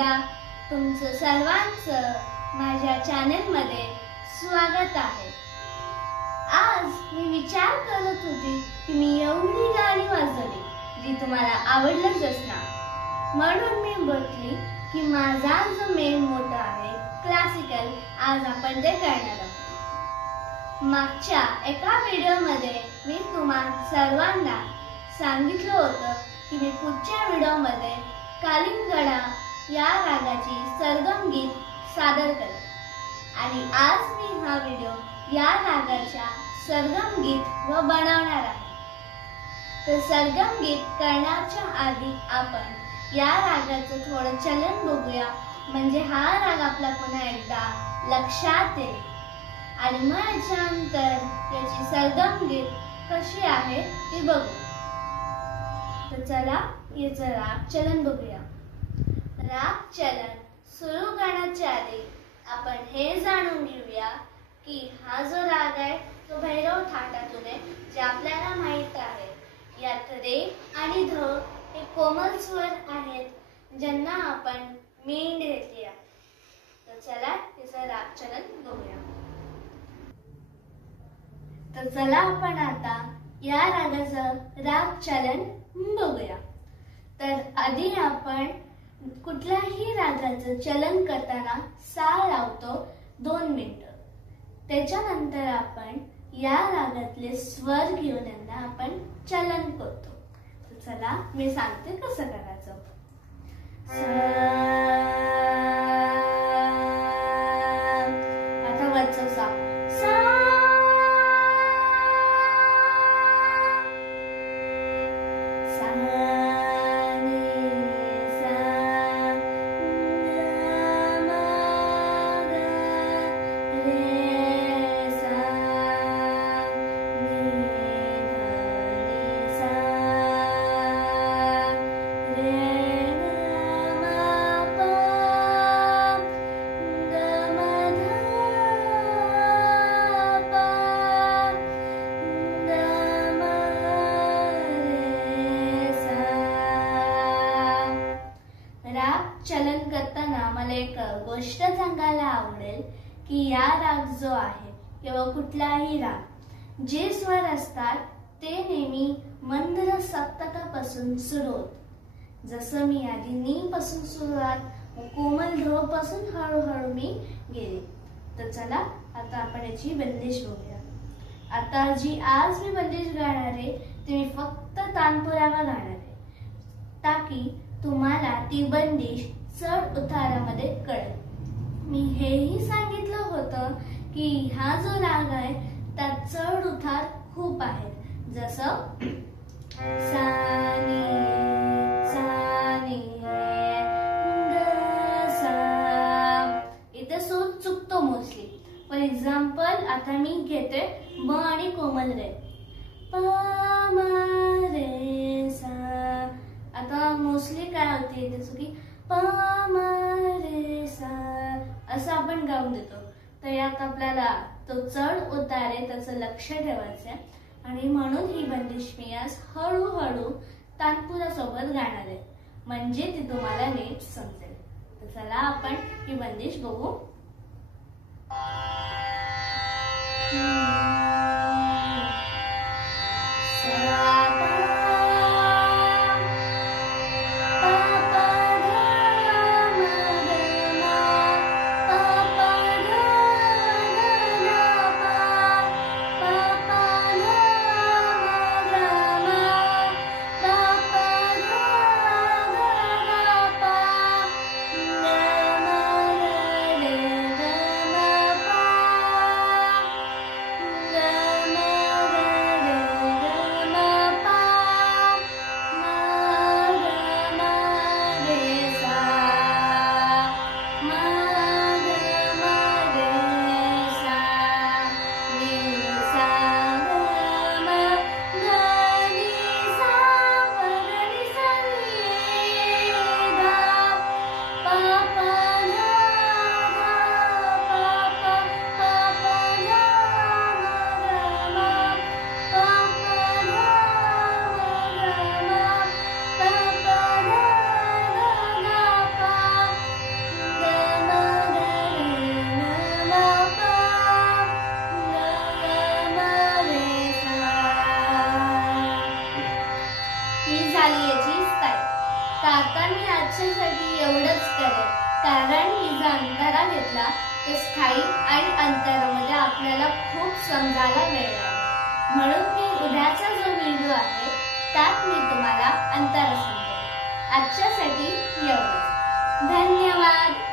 एकदा तुमचं सर्वांचं माझ्या चॅनलमध्ये स्वागत आहे। आज मी विचार करत होती की मी एवढी गाणी वाजवली जी तुम्हाला आवडलंच असणार, म्हणून मी म्हटली की माझा जो मेन मोठा आहे क्लासिकल, आज आपण ते करणार आहोत। मागच्या एका व्हिडिओमध्ये मी तुम्हा सर्वांना सांगितलं होतं की मी पुढच्या व्हिडिओमध्ये कालिंगडा या रागाची सरगम गीत सादर करेन आणि आज मी हा व्हिडिओ या रागाच्या सरगम गीत बनवणार आहे। तर सरगम गीत करण्याच्या आधी आपण या रागाचं थोडं चलन बघूया, म्हणजे हा राग आपला पुन्हा एकदा लक्षात येईल आणि मग याच्यानंतर याची सरगम गीत कशी आहे ती बघू। तर चला याचं राग चलन बघूया। राग चलन सुरू करण्याच्या आधी आपण हे जाणून घेऊया की हा जो राग आहे तो भैरव थाटातून आहे, जे आपल्याला माहित आहे। यात रे आणि ध हे कोमल स्वर आहेत, ज्यांना आपण मींड घेतली आहे। तर चला याचं राग चलन बघूया। तर चला आपण आता या रागाचं राग चलन बघूया। तर आधी आपण कुठल्याही रागाचं चलन करताना सा लावतो 2 मिनिटं, त्याच्यानंतर आपण या रागातले स्वर घेऊन यांना आपण चलन करतो। तर चला मी सांगते कसं करायचं। आता वरचा सा, चलन करताना मला एक गोष्ट सांगायला आवडेल की या राग जो आहे किंवा कुठलाही राग, जे स्वर असतात ते नेहमी मंद्र सप्तकापासून सुरू होत। जसं मी आधी नी पासून सुरुवात, कोमल ध पासून हळूहळू मी गेले। तर चला आता आपण याची बंदिश बघूया। आता जी आज मी बंदिश गाणार आहे ती मी फक्त तानपुरावा गाणार आहे, ताकी तुम्हाला ती बंदिश चढ उतारामध्ये कळेल। मी हेही सांगितलं होतं की हा जो राग आहे त्यात चढ उतार खूप आहेत, जसं सा नी ग सा, इथे सूर चुकतो मोस्टली। फॉर एक्झाम्पल आता मी घेते म आणि कोमल रे, प म रे सा। आता मोस्टली काय होते जसं की प म रे सा असं आपण गाऊन देतो। तर यात आपल्याला तो चढ उतार आहे त्याचं लक्ष ठेवायचं आहे आणि म्हणून ही बंदिश मी आज हळूहळू तानपुरासोबत गाणार आहे, म्हणजे ती तुम्हाला नीट समजेल। तर चला आपण ही बंदिश बघू। कारण मी जो अंतरा घेतला तो स्थायी आणि अंतरामध्ये आपल्याला खूप समजायला वेळ लागेल. म्हणून मी उद्याचा जो व्हिडिओ आहे त्यात मी तुम्हाला अंतर सांगेन. आजच्यासाठी एवढंच. धन्यवाद.